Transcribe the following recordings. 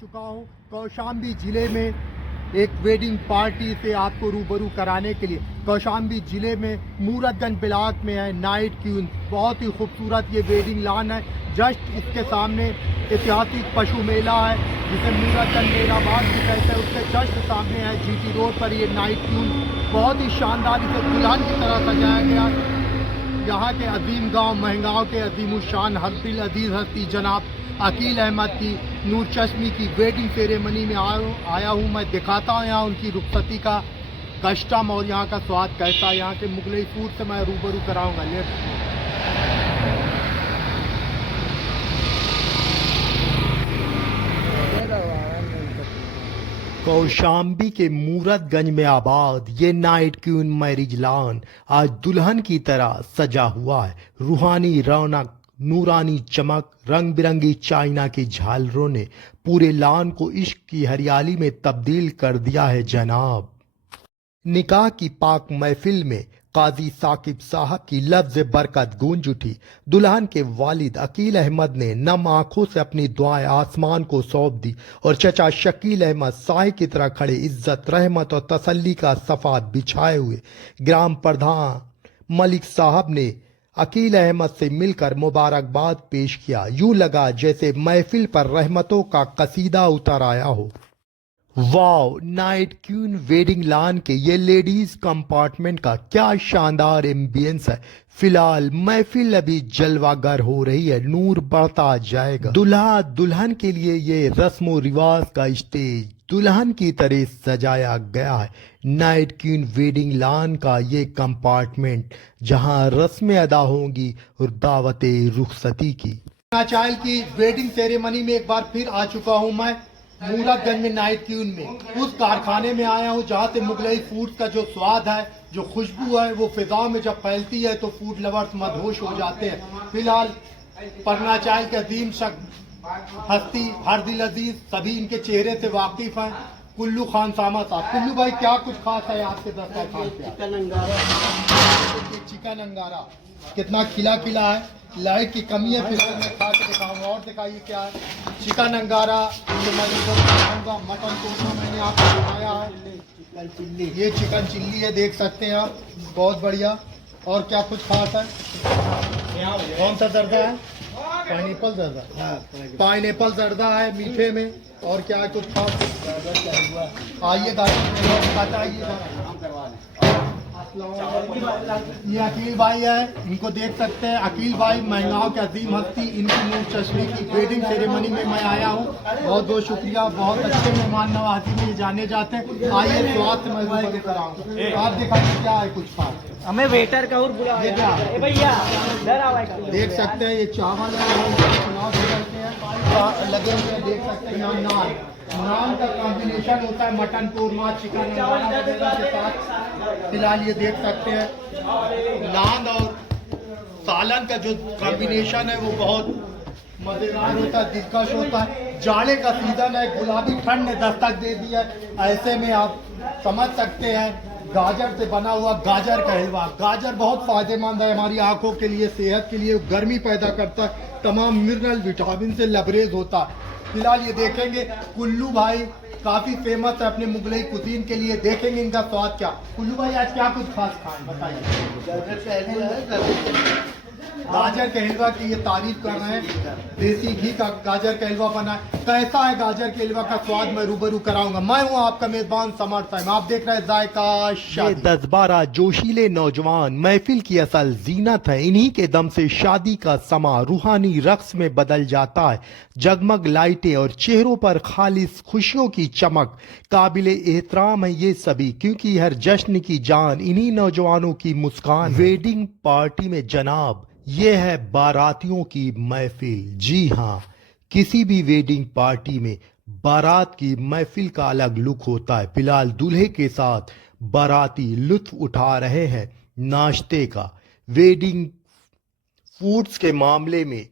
चुका हूँ कौशाम्बी जिले में एक वेडिंग पार्टी से आपको रूबरू कराने के लिए। कौशाम्बी जिले में मूरतगंज ब्लॉक में है नाइट क्यून। बहुत ही खूबसूरत ये वेडिंग लॉन है। जस्ट इसके सामने ऐतिहासिक पशु मेला है जिसे मूरतगंज मेला बाग भी कहते हैं। उसके जस्ट सामने है जीटी रोड पर ये नाइट क्यून। बहुत ही शानदार इसे दुल्हन की तरह सजाया गया। यहाँ के अजीम गांव महंगाव के अजीमुशान हकदिल अजीज हस्ती जनाब अकील अहमद की नूर चश्मी की वेडिंग सेरेमनी में आया हूँ। मैं दिखाता हूँ यहाँ उनकी रुखसती का कस्टम और यहाँ का स्वाद कैसा। यहाँ के मुगलई फूड से मैं रूबरू कराऊंगा। कौशाम्बी के मूरतगंज में आबाद ये नाइट क्यून मैरिज लॉन आज दुल्हन की तरह सजा हुआ है। रूहानी रौनक, नूरानी चमक, रंग बिरंगी चाइना की झालरों ने पूरे लॉन को इश्क की हरियाली में तब्दील कर दिया है जनाब। निकाह की पाक महफिल में काजी साकिब साहब की लफ्ज बरकत गूंज उठी। दुल्हन के वालिद अकील अहमद ने नम आंखों से अपनी दुआएं आसमान को सौंप दी और चचा शकील अहमद साए की तरह खड़े इज्जत, रहमत और तसल्ली का सफा बिछाए हुए। ग्राम प्रधान मलिक साहब ने अकील अहमद से मिलकर मुबारकबाद पेश किया। यूं लगा जैसे महफिल पर रहमतों का कसीदा उतर आया हो। Wow, night queen wedding lawn के ये लेडीज कंपार्टमेंट का क्या शानदार एम्बियंस है। फिलहाल महफिल अभी जलवागर हो रही है, नूर बढ़ता जाएगा। दुल्हा दुल्हन के लिए ये रस्मो रिवाज का स्टेज दुल्हन की तरह सजाया गया है। नाइट क्वीन वेडिंग लॉन का ये कंपार्टमेंट जहां रस्में अदा होंगी और दावते रुखसती की। चाइल की वेडिंग सेरेमनी में एक बार फिर आ चुका हूं मैं मूरतगंज में नाइट क्यून में। उस कारखाने में आया हूं जहां से मुगलई फूड का जो स्वाद है, जो खुशबू है, वो फिजाओं में जब फैलती है तो फूड लवर्स मदहोश हो जाते हैं। फिलहाल पटना चाइल के अजीम शख्स हस्ती हरदिल अजीज सभी इनके चेहरे से वाकिफ हैं। कुल्लू खान सामा साहब। कुल्लू भाई, क्या कुछ खास है आपके दस्तरखान पे? चिकन अंगारा कितना खिला खिला है। लाइट की कमी है, फिर मैं खा के दिखाऊंगा। और दिखाइए क्या है। चिकन अंगारा मटन कोरमा मैंने आपको दिखाया है। ये चिकन चिल्ली है, देख सकते हैं आप, बहुत बढ़िया। और क्या कुछ खास है? कौन सा जर्दा है? पाइनएप्पल जर्दा। पाइनएप्पल जर्दा है मीठे में। और क्या कुछ खास? आइए ये अकील भाई है, इनको देख सकते हैं। अकील भाई महंगाव के अजीम हस्ती, इनकी नूर चश्मी की वेडिंग सेरेमनी में मैं आया हूँ। बहुत बहुत शुक्रिया। बहुत अच्छे मेहमान नवाजी में जाने जाते हैं। आइए स्वाद से मैं लेकर आऊँ। आप दिखाइए क्या है कुछ खास? हमें वेटर का और बुला भैया देख सकते हैं। ये चावल है, चुनाव लगे हुए हैं, देख सकते हैं। नान नान का कॉम्बिनेशन होता है मटन कोरमा, चिकन वगैरह के साथ। फिलहाल ये देख सकते हैं नान और सालन का जो कॉम्बिनेशन है वो बहुत मजेदार होता है, दिलकश होता है। जाड़े का सीजन है, गुलाबी ठंड ने दस्तक दे दी है। ऐसे में आप समझ सकते हैं गाजर से बना हुआ गाजर का हलवा। गाजर बहुत फायदेमंद है हमारी आंखों के लिए, सेहत के लिए, गर्मी पैदा करता है, तमाम मिनरल विटामिन से लबरेज होता है। फिलहाल ये देखेंगे कुल्लू भाई काफी फेमस है अपने मुगलई कुजीन के लिए। देखेंगे इनका स्वाद क्या। कुल्लू भाई, आज क्या कुछ खास खाएं बताइए। गाजर के हलवा की ये तारीफ कर रहे हैं। देसी घी का गाजर का हलवा बना है। कैसा है गाजर के हलवा का स्वाद, मैं रूबरू कराऊंगा। मैं हूं आपका मेजबान समर्थ साहब। आप देख रहे हैं जायका शादी। 10-12 जोशीले नौजवान महफिल की असल जीनत है। इन्हीं के दम से शादी का समा रूहानी रक्स में बदल जाता है। जगमग लाइटें और चेहरों पर खालिस खुशियों की चमक। काबिले एहतराम है ये सभी, क्योंकि हर जश्न की जान इन्हीं नौजवानों की मुस्कान। वेडिंग पार्टी में जनाब ये है बारातियों की महफिल। जी हाँ, किसी भी वेडिंग पार्टी में बारात की महफिल का अलग लुक होता है। फिलहाल दूल्हे के साथ बाराती लुत्फ उठा रहे हैं नाश्ते का। वेडिंग फूड्स के मामले में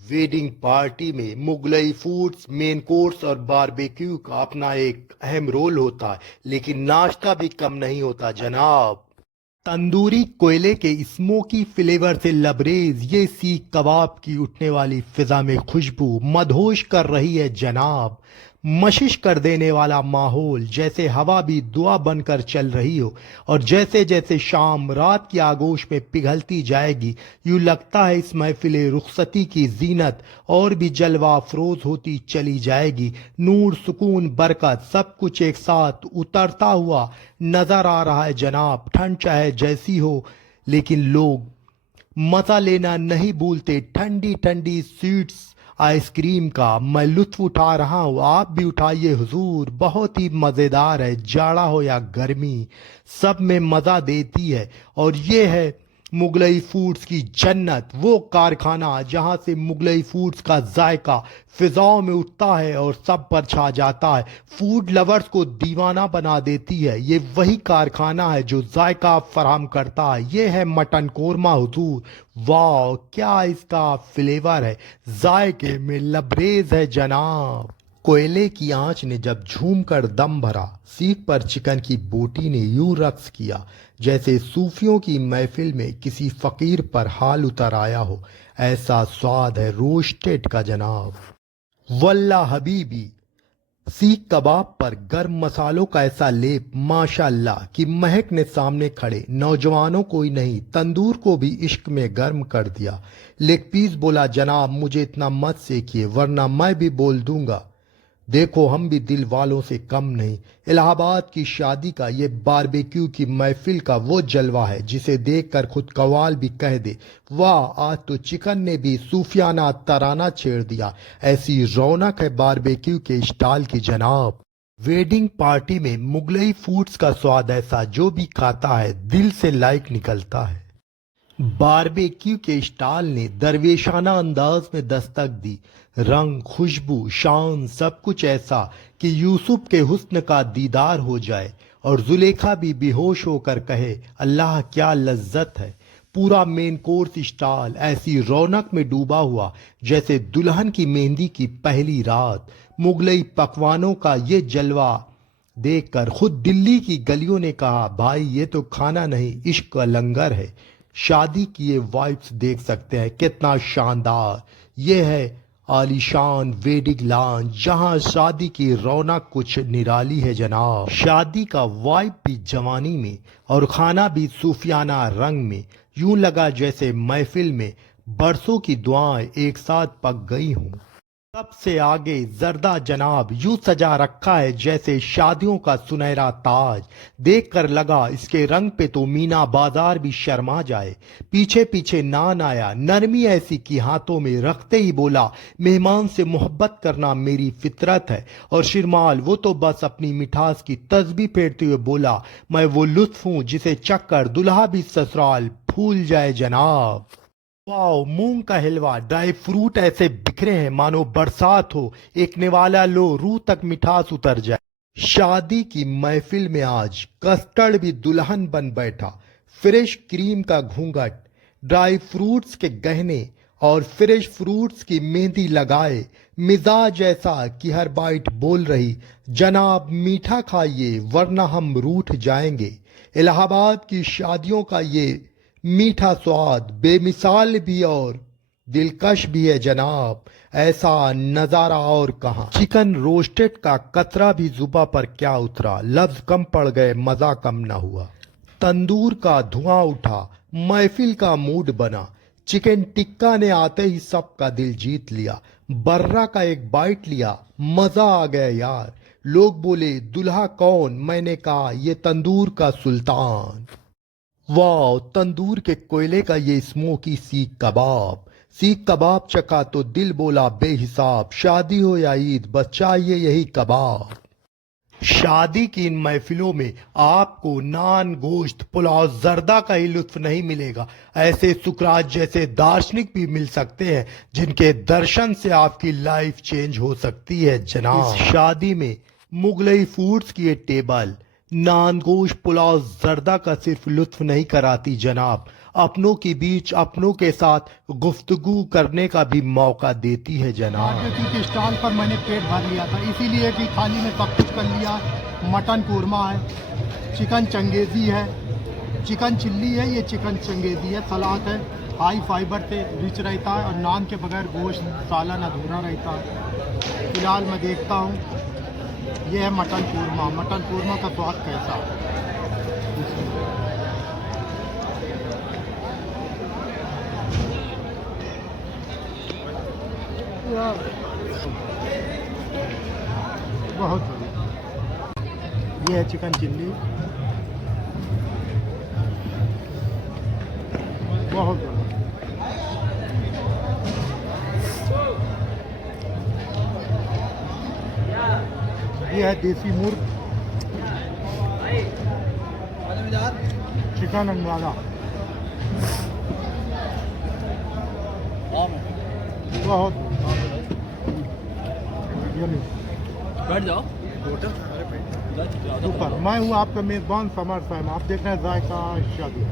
वेडिंग पार्टी में मुगलई फूड्स, मेन कोर्स और बारबेक्यू का अपना एक अहम रोल होता है, लेकिन नाश्ता भी कम नहीं होता जनाब। तंदूरी कोयले के स्मोकी फ्लेवर से लबरेज ये सीख कबाब की उठने वाली फिजा में खुशबू मदहोश कर रही है जनाब। मशिश कर देने वाला माहौल, जैसे हवा भी दुआ बनकर चल रही हो। और जैसे जैसे शाम रात की आगोश में पिघलती जाएगी, यूं लगता है इस महफिले रुखसती की जीनत और भी जलवा अफरोज होती चली जाएगी। नूर, सुकून, बरकत सब कुछ एक साथ उतरता हुआ नजर आ रहा है जनाब। ठंड चाहे जैसी हो, लेकिन लोग मजा लेना नहीं भूलते ठंडी ठंडी स्वीट्स आइसक्रीम का। मैं लुत्फ उठा रहा हूँ, आप भी उठाइए हुजूर। बहुत ही मज़ेदार है, जाड़ा हो या गर्मी सब में मज़ा देती है। और ये है मुगलई फूड्स की जन्नत, वो कारखाना जहाँ से मुगलई फूड्स का जायका फिजाओं में उठता है और सब पर छा जाता है, फूड लवर्स को दीवाना बना देती है। ये वही कारखाना है जो जायका फराहम करता है। ये है मटन कोरमा हुजूर, वाह क्या इसका फ्लेवर है, जायके में लबरेज है जनाब। कोयले की आंच ने जब झूम कर दम भरा, सीख पर चिकन की बोटी ने यूं रक्स किया जैसे सूफियों की महफिल में किसी फकीर पर हाल उतर आया हो। ऐसा स्वाद है रोस्टेड का जनाब, वल्ला हबीबी। सीख कबाब पर गर्म मसालों का ऐसा लेप माशाल्लाह कि महक ने सामने खड़े नौजवानों को ही नहीं तंदूर को भी इश्क में गर्म कर दिया। लेग पीस बोला, जनाब मुझे इतना मत सेकिए वरना मैं भी बोल दूंगा। देखो हम भी दिल वालों से कम नहीं। इलाहाबाद की शादी का ये बारबेक्यू की महफिल का वो जलवा है जिसे देखकर खुद कव्वाल भी कह दे, वाह आज तो चिकन ने भी सूफियाना तराना छेड़ दिया। ऐसी रौनक है बारबेक्यू के स्टॉल की जनाब। वेडिंग पार्टी में मुगलई फूड्स का स्वाद ऐसा, जो भी खाता है दिल से लाइक निकलता है। बारबेक्यू के स्टॉल ने दरवेशाना अंदाज में दस्तक दी। रंग, खुशबू, शान सब कुछ ऐसा कि यूसुफ के हुस्न का दीदार हो जाए और जुलेखा भी बेहोश होकर कहे, अल्लाह क्या लज्जत है। पूरा मेन कोर्स स्टॉल ऐसी रौनक में डूबा हुआ जैसे दुल्हन की मेहंदी की पहली रात। मुगलई पकवानों का ये जलवा देखकर खुद दिल्ली की गलियों ने कहा, भाई ये तो खाना नहीं इश्क का लंगर है। शादी की ये वाइब्स देख सकते हैं कितना शानदार। ये है आलीशान वेडिंग लॉन्ज जहां शादी की रौनक कुछ निराली है जनाब। शादी का वाइब भी जवानी में और खाना भी सूफियाना रंग में। यूं लगा जैसे महफिल में बरसों की दुआएं एक साथ पक गई हों। सबसे आगे जर्दा जनाब यूं सजा रखा है जैसे शादियों का सुनहरा ताज। देखकर लगा इसके रंग पे तो मीना बाजार भी शर्मा जाए। पीछे पीछे नान आया, नरमी ऐसी कि हाथों में रखते ही बोला, मेहमान से मोहब्बत करना मेरी फितरत है। और शिरमाल वो तो बस अपनी मिठास की तस्बीह फेरते हुए बोला, मैं वो लुत्फ हूं जिसे चक्कर दुल्हा भी ससुराल भूल जाए जनाब। वाओ, मूंग का हलवा, ड्राई फ्रूट ऐसे बिखरे हैं मानो बरसात हो। एक निवाला लो, रूह तक मिठास उतर जाए। शादी की महफिल में आज कस्टर्ड भी दुल्हन बन बैठा। फ्रेश क्रीम का घूंघट, ड्राई फ्रूट्स के गहने और फ्रेश फ्रूट्स की मेहंदी लगाए। मिजाज ऐसा कि हर बाइट बोल रही, जनाब मीठा खाइए वरना हम रूठ जाएंगे। इलाहाबाद की शादियों का ये मीठा स्वाद बेमिसाल भी और दिलकश भी है जनाब। ऐसा नजारा और कहाँ। चिकन रोस्टेड का कतरा भी जुबा पर क्या उतरा, लफ्ज कम पड़ गए मजा कम ना हुआ। तंदूर का धुआं उठा, महफिल का मूड बना। चिकन टिक्का ने आते ही सबका दिल जीत लिया। बर्रा का एक बाइट लिया, मजा आ गया यार। लोग बोले, दुल्हा कौन? मैंने कहा, ये तंदूर का सुल्तान। वाह, तंदूर के कोयले का ये स्मोकी सीख कबाब चखा तो दिल बोला बेहिसाब। शादी हो या ईद बस चाहिए यही कबाब। शादी की इन महफिलों में आपको नान, गोश्त, पुलाव, जर्दा का ही लुत्फ नहीं मिलेगा। ऐसे सुकरात जैसे दार्शनिक भी मिल सकते हैं जिनके दर्शन से आपकी लाइफ चेंज हो सकती है जनाब। इस शादी में मुगलई फूड्स की ये टेबल नान, गोश्त, पुलाव, जर्दा का सिर्फ लुत्फ नहीं कराती जनाब, अपनों के बीच अपनों के साथ गुफ्तगू करने का भी मौका देती है जनाब। क्योंकि स्टॉल पर मैंने पेट भर लिया था, इसीलिए कि थाली में सब कुछ कर लिया। मटन कोरमा है, चिकन चंगेजी है, चिकन चिल्ली है, ये चिकन चंगेजी है, सलाद है, हाई फाइबर से रिच रहता है और नान के बगैर गोश्त सालन अधूरा रहता है। फिलहाल मैं देखता हूँ ये है मटन कोरमा। मटन कोरमा का स्वाद कैसा है? बहुत बढ़िया। ये है चिकन चिल्ली, बहुत बढ़िया। ये है देसी मुर्ग, चिकन अंगारा, बहुत यम्मी। बैठ जाओ। ऊपर मैं हूँ आपका मेज़बान समर साहब, आप देख रहे हैं जायका शादी।